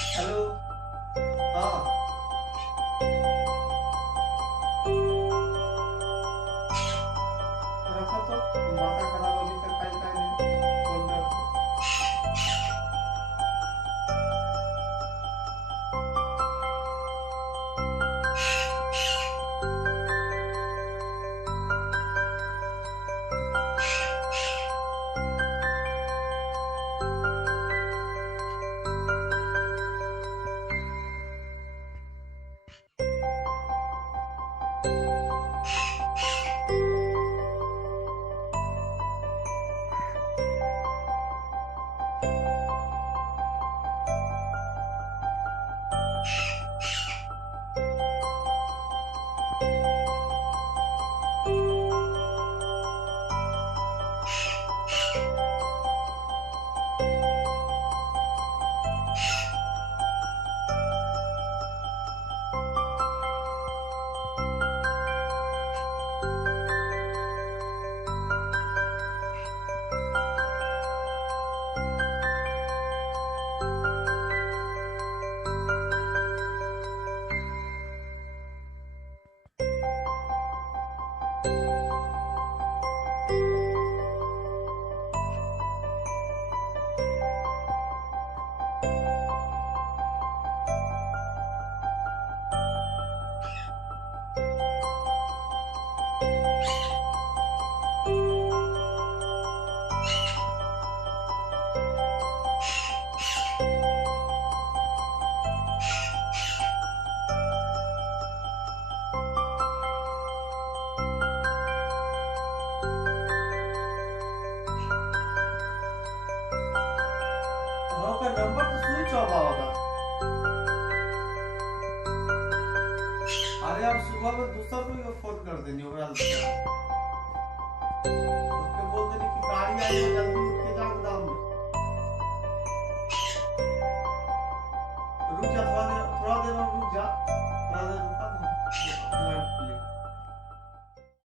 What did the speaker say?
हेलो। हाँ। रखो तो, माथा खराब अभी तक काई काई नहीं फोन पे रखो। हाँ का नंबर तो स्विच ऑफ होगा। अरे आप सुबह में दूसरा कोई फोन कर देनी होगा उसके बोल देनी कि गाड़ी आई है जल्दी उठ के जाओ गोदाम में। रुक जा थोड़ा देर और रुक जा थोड़ा देर